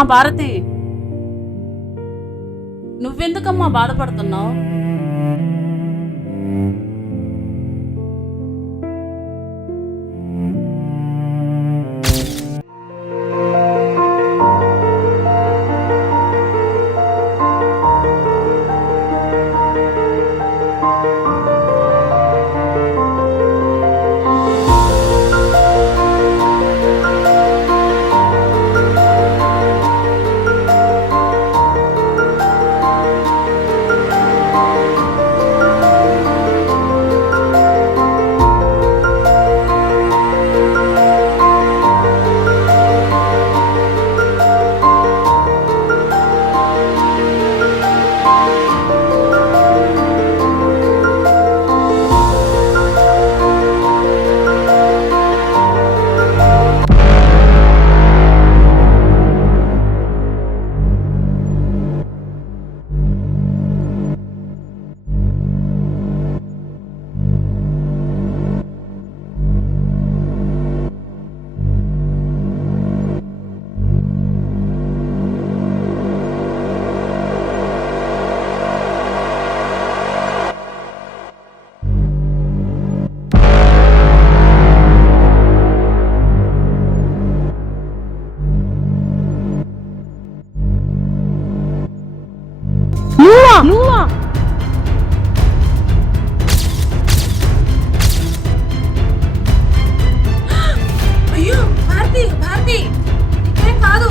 అమ్మా భారతి, నువ్వెందుకమ్మా బాధపడుతున్నావు? అయ్యో భారతి, భారతి నీకేం కాదు.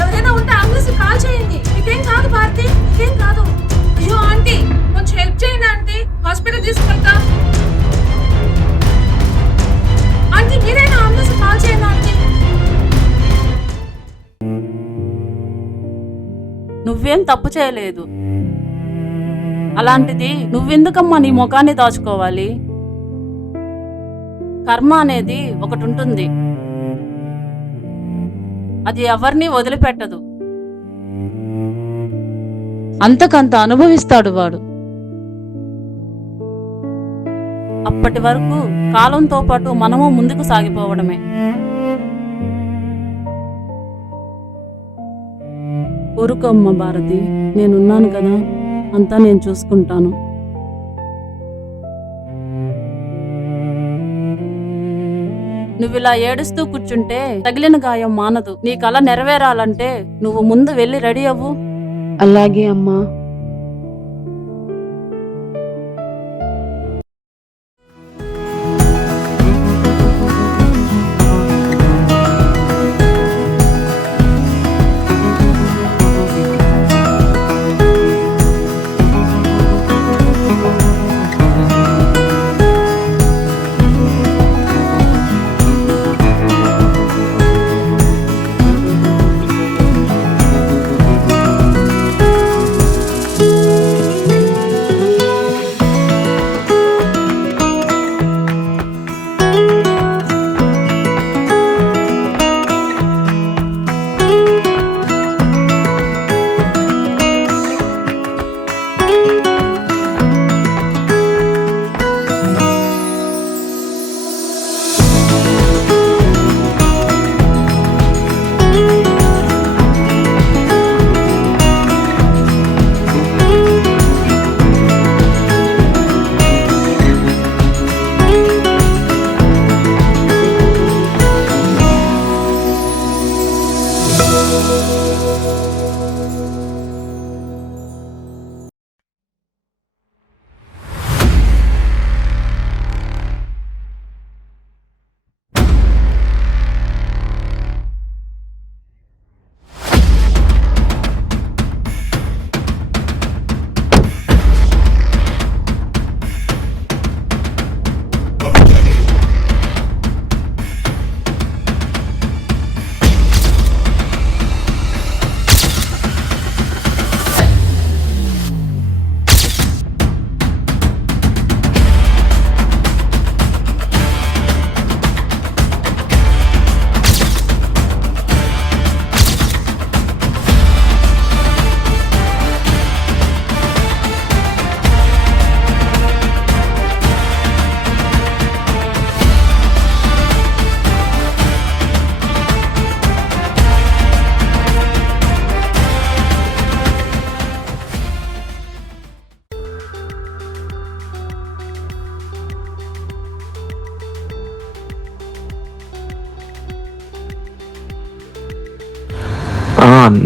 ఎవరైనా ఉంటే అంబులెన్స్ కాల్ చేయండి. నీకేం కాదు భారతి, నీకేం కాదు. అయ్యో ఆంటీ, కొంచెం హెల్ప్ చేయండి ఆంటీ, హాస్పిటల్ తీసుకెళ్తా. ఆంటీ మీరైనా అంబులెన్స్ కాల్ చేయండి ఆంటీ. నువ్వేం తప్పు చేయలేదు. అలాంటిది నువ్వెందుకమ్మా నీ ముఖాన్ని దాచుకోవాలి? కర్మ అనేది ఒకటి ఉంటుంది, అది ఎవరిని వదిలిపెట్టదు. అంతకంత అనుభవిస్తాడు వాడు. అప్పటి వరకు కాలంతో పాటు మనము ముందుకు సాగిపోవడమే. ఊరుకోమ్మ భారతి, నేనున్నాను కదా, అంతా నేను చూసుకుంటాను. నువ్విలా ఏడుస్తూ కూర్చుంటే తగిలిన గాయం మానదు. నీ కల నెరవేరాలంటే నువ్వు ముందు వెళ్ళి రెడీ అవ్వు. అలాగే అమ్మా.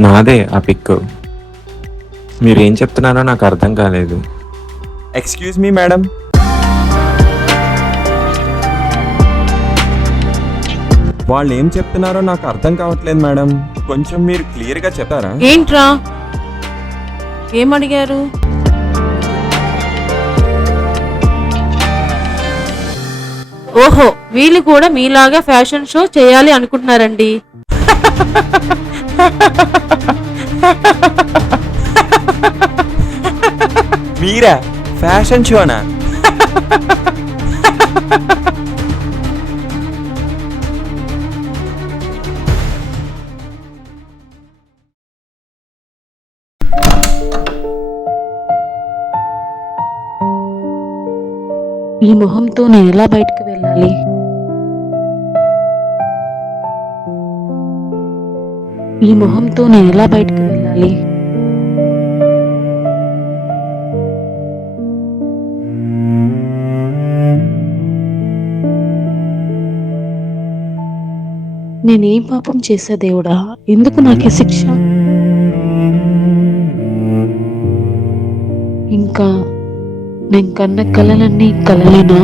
నాదే ఆ పిక్. మీరేం చెప్తున్నారో నాకు అర్థం కాలేదు. Excuse me madam. వాళ్ళు ఏం చెప్తున్నారో నాకు అర్థం కావట్లేదు మేడం. కొంచెం మీరు క్లియర్గా చెప్తారా? ఏంట్రా ఏమడిగారు? ఓహో, వీళ్ళు కూడా మీలాగా ఫ్యాషన్ షో చేయాలి అనుకుంటున్నారండి. మీరా ఫ్యాషన్ షోనా? ఈ మొహంతో నేను ఎలా బయటకు వెళ్ళాలి? ఈ మొహంతో నేను ఎలా బయటకు వెళ్ళాలి? నేనేం పాపం చేశా దేవుడా? ఎందుకు నాకే శిక్ష? ఇంకా నేను కన్న కలలన్నీ కలలేనా?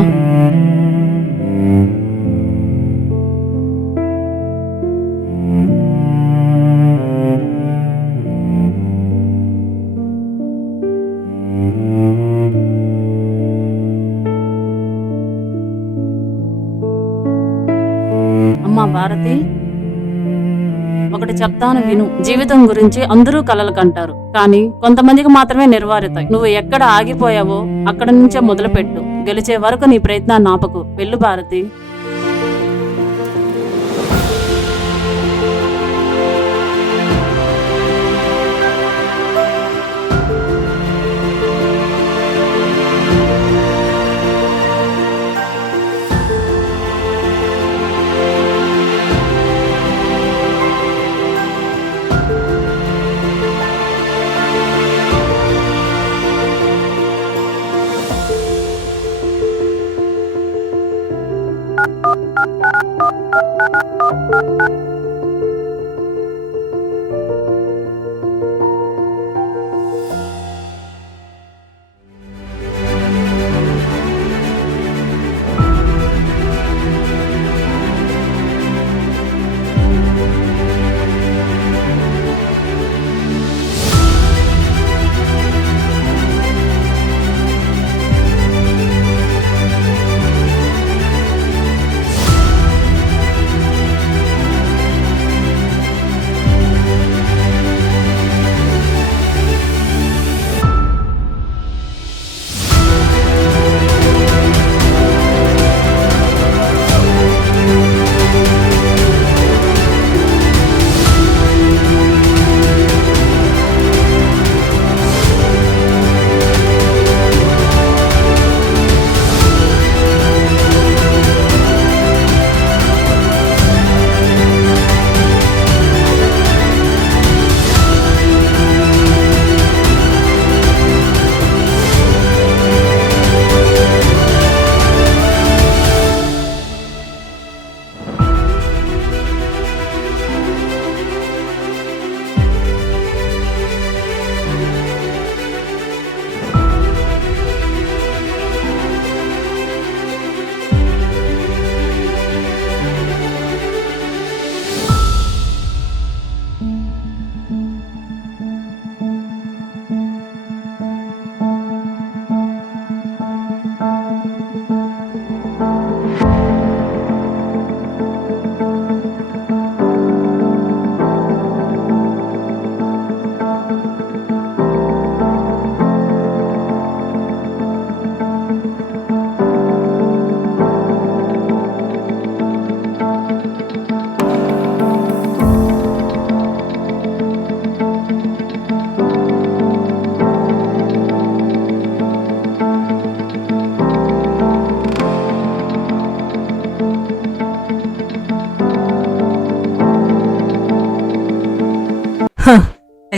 అమ్మా భారతి, ఒకటి చెప్తాను విను. జీవితం గురించి అందరూ కలలు కంటారు, కానీ కొంతమందికి మాత్రమే నెరవేరుతాయి. నువ్వు ఎక్కడ ఆగిపోయావో అక్కడ నుంచే మొదలుపెట్టు. గెలిచే వరకు నీ ప్రయత్నాన్ని ఆపకు. వెళ్ళు భారతి.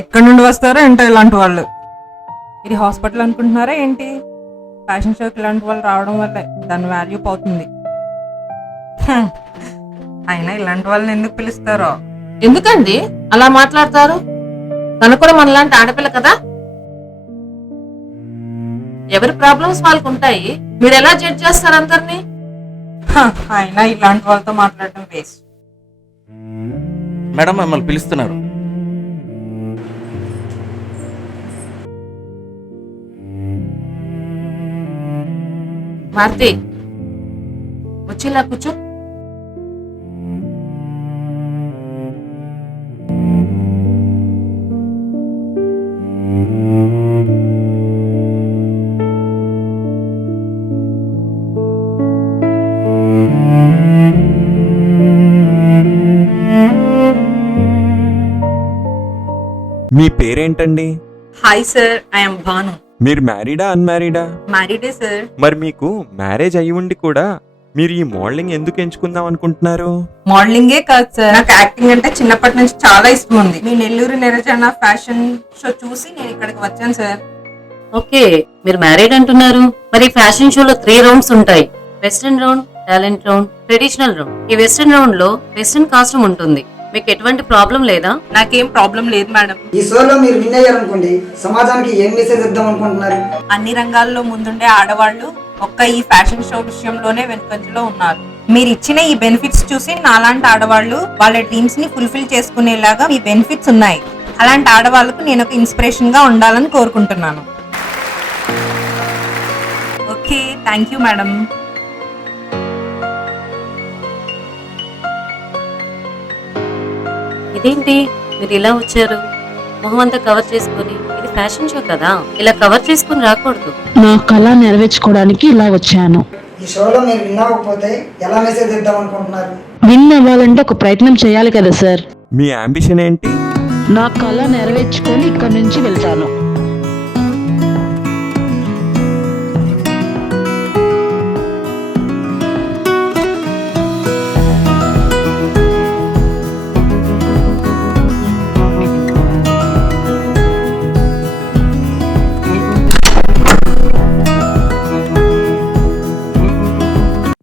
ఎక్కడి నుండి వస్తారో ఏంటో ఇలాంటి వాళ్ళు. ఇది హాస్పిటల్ అనుకుంటున్నారా ఏంటి? ఫ్యాషన్ షోకి ఇలాంటి వాళ్ళు రావడం వల్ల దాని వాల్యూ పోతుంది. అయినా ఇలాంటి వాళ్ళని ఎందుకు పిలుస్తారో? ఎందుకండి అలా మాట్లాడతారు? తను కూడా మనలాంటి ఆడపిల్ల కదా. ఎవరి ప్రాబ్లమ్స్ వాళ్ళకు ఉంటాయి. మీరు ఎలా జడ్జ్ చేస్తారు అందరినీ? అయినా ఇలాంటి వాళ్ళతో మాట్లాడటం వేస్ట్. మేడం మిమ్మల్ని పిలుస్తున్నారు. భారతి వచ్చేలా కూర్చో. మీ పేరేంటండి? Hi sir, I'm Bhanu. మీరు మ్యారీడా అన్మ్యారీడా? మ్యారీడే సార్. మరి మీకు మ్యారేజ్ అయి ఉండి కూడా మీరు ఈ మోడలింగ్ ఎందుకు ఎంచుకుందాం అనుకుంటున్నారు? మోడలింగే కాదు సార్, నాకు యాక్టింగ్ అంటే చిన్నప్పటి నుంచి చాలా ఇష్టం ఉంది. మీ నెల్లూరు నిరజన ఫ్యాషన్ షో చూసి నేను ఇక్కడికి వచ్చాను సార్. ఓకే, మీరు మ్యారీడ్ అంటున్నారు. మరి ఫ్యాషన్ షోలో 3 రౌండ్స్ ఉంటాయి. Western round, talent round, traditional round. ఈ వెస్టర్న్ రౌండ్ లో వెస్టర్న్ కాస్ట్యూమ్ ఉంటుంది. మీకు ఎటువంటి ప్రాబ్లం లేదా? నాకేం ప్రాబ్లం లేదు మేడం. ఈ షోలో మీరు విన్ అయ్యారనుకోండి, సమాజానికి ఏం మెసేజ్ ఇద్దాం అనుకుంటున్నారు? అన్ని రంగాల్లో ముందుండే ఆడవాళ్ళు ఒక్క ఈ ఫ్యాషన్ షో విషయంలోనే వెనుకంజలో ఉన్నారు. మీరు ఇచ్చిన ఈ బెనిఫిట్స్ చూసి నాలాంటి ఆడవాళ్ళు వాళ్ళ డ్రీమ్స్ ని ఫుల్ఫిల్ చేసుకునేలాగా మీ బెనిఫిట్స్ ఉన్నాయి. అలాంటి ఆడవాళ్ళకు నేను ఒక ఇన్స్పిరేషన్ గా ఉండాలని కోరుకుంటున్నాను. Okay, thank you madam. ఇదేంటి మీరు ఇలా వచ్చారు? మొహం అంతా కవర్ చేసుకుని. ఇది ఫ్యాషన్ షో కదా, ఇలా కవర్ చేసుకుని రాకూడదు. నా కళ నెరవేర్చుకోవడానికి ఇలా వచ్చాను. ఈ షోలో మీరు విన్ అవ్వకపోతే ఎలా మెసేజ్ ఇద్దాం అనుకుంటున్నారు? విన్ అవ్వాలంటే ఒక ప్రయత్నం చేయాలి కదా సార్. మీ అంబిషన్ ఏంటి? నా కళ నెరవేర్చుకొని ఇక్కడి నుంచి వెళ్తాను.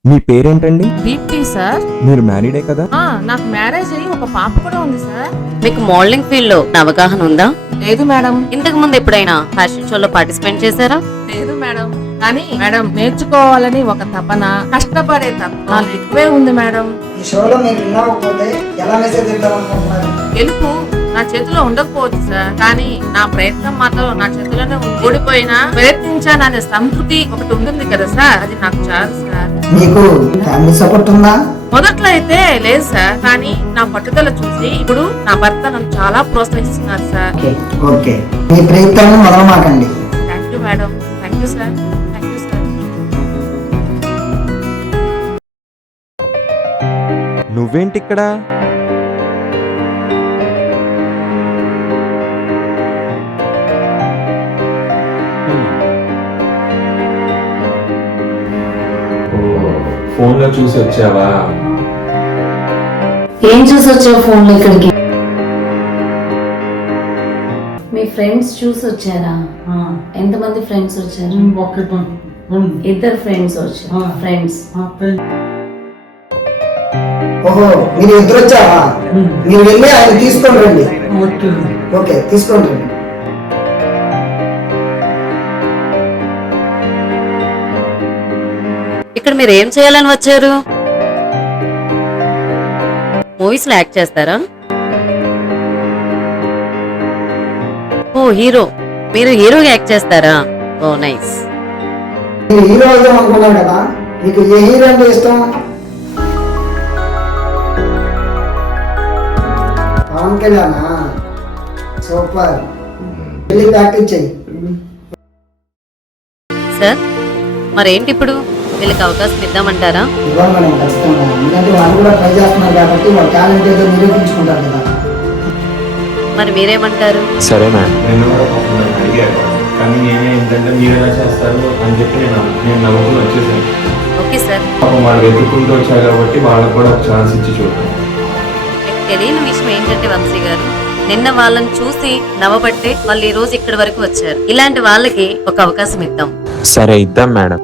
మీ పేరేంటండి? దీప్తి సార్. మీరు మ్యారీడే కదా? నాకు మ్యారేజ్ అయ్యి ఒక పాప కూడా ఉంది సార్. మీకు మోడలింగ్ ఫీల్డ్ లో అవగాహన ఉందా? లేదు మేడం. ఇంతకు ముందు ఎప్పుడైనా ఫ్యాషన్ షోలో పార్టిసిపేట్ చేశారా? లేదు మేడం. కానీ మేడం నేర్చుకోవాలని ఒక తపన, కష్టపడే తపన నాకు ఎక్కువే ఉంది మేడం. ఈ షోలో మీరు విన్ అవ్వకపోతే ఎలా మెసేజ్ ఇద్దాం అనుకుంటున్నారు? గెలుపు నా చేతిలో ఉండకపోవచ్చు సార్, కానీ నా ప్రయత్నం మాత్రం నా చేతిలోనే ఉంది. ఓడిపోయినా ప్రయత్నించాననే సంతృప్తి ఒకటి ఉంటుంది కదా సార్, అది నాకు చాలు సార్. మీకు ఫ్యామిలీ సపోర్ట్ ఉందా? మొదట్లో అయితే లేదు సార్, కానీ నా పట్టుదల చూసి ఇప్పుడు నా భర్త నన్ను చాలా ప్రోత్సహిస్తున్నారు సార్. ఓకే, మీ ప్రయత్నాన్ని మొదలమాకండి. Thank you madam. Thank you sir. Thank you sir. నువ్వేంటి ఇక్కడ? ఫోన్ లో చూసి వచ్చావా? ఏం చూసి వచ్చావు ఫోన్ లో ఇక్కడికి? మీ ఫ్రెండ్స్ చూసి వచ్చారా? ఎంతమంది ఫ్రెండ్స్ వచ్చారు? 2 ఫ్రెండ్స్ వచ్చారు. ఫ్రెండ్స్ ఓహో, మీరు ఇద్దరు వచ్చావా? మీరు వెళ్ళి ఆయన తీసుకొని రండి. ఓకే, తీసుకొని రండి. ఇక్కడ మీరు ఏం చేయాలని వచ్చారు? మూవీస్ లో యాక్ట్ చేస్తారా? ఓ హీరో, మీరు హీరోగా యాక్ట్ చేస్తారా? ఓ నైస్. మీరు హీరో అవుదాం అనుకున్నాను కదా, మీకు ఏ హీరో అంటే ఇష్టం? పవన్ కళ్యాణా? సూపర్, వెళ్ళి ప్రాక్టీస్ చెయ్యి. సార్ మరేంటి ఇప్పుడు? వీళ్ళకి అవకాశం ఇద్దామంటారా? ఇవ్వాలి మేడం, ఖచ్చితంగా. ఎందుకంటే వాళ్ళు కూడా ట్రై చేస్తున్నారు కాబట్టి వాళ్ళ టాలెంట్ ఏదో నిరూపించుకుంటారు కదా. మరి మీరేమంటారు? సరే మేడం. నేను కూడా పాపం నన్ను అడిగారు, కానీ నేనే ఏంటంటే మీరు ఎలా చేస్తారు అని చెప్పి నేను నవ్వుకుని వచ్చేసాను. Okay sir. పాపం వాళ్ళు వెతుక్కుంటూ వచ్చారు కాబట్టి వాళ్ళకు కూడా ఒక ఛాన్స్ ఇచ్చి చూద్దాం. మీకు తెలియని విషయం ఏంటంటే వంశీ గారు, నిన్న వాళ్ళని చూసి నవ్వబట్టే వాళ్ళు ఈ రోజు ఇక్కడి వరకు వచ్చారు. ఇలాంటి వాళ్ళకి ఒక అవకాశం ఇద్దాం. సరే, ఇద్దాం మేడం.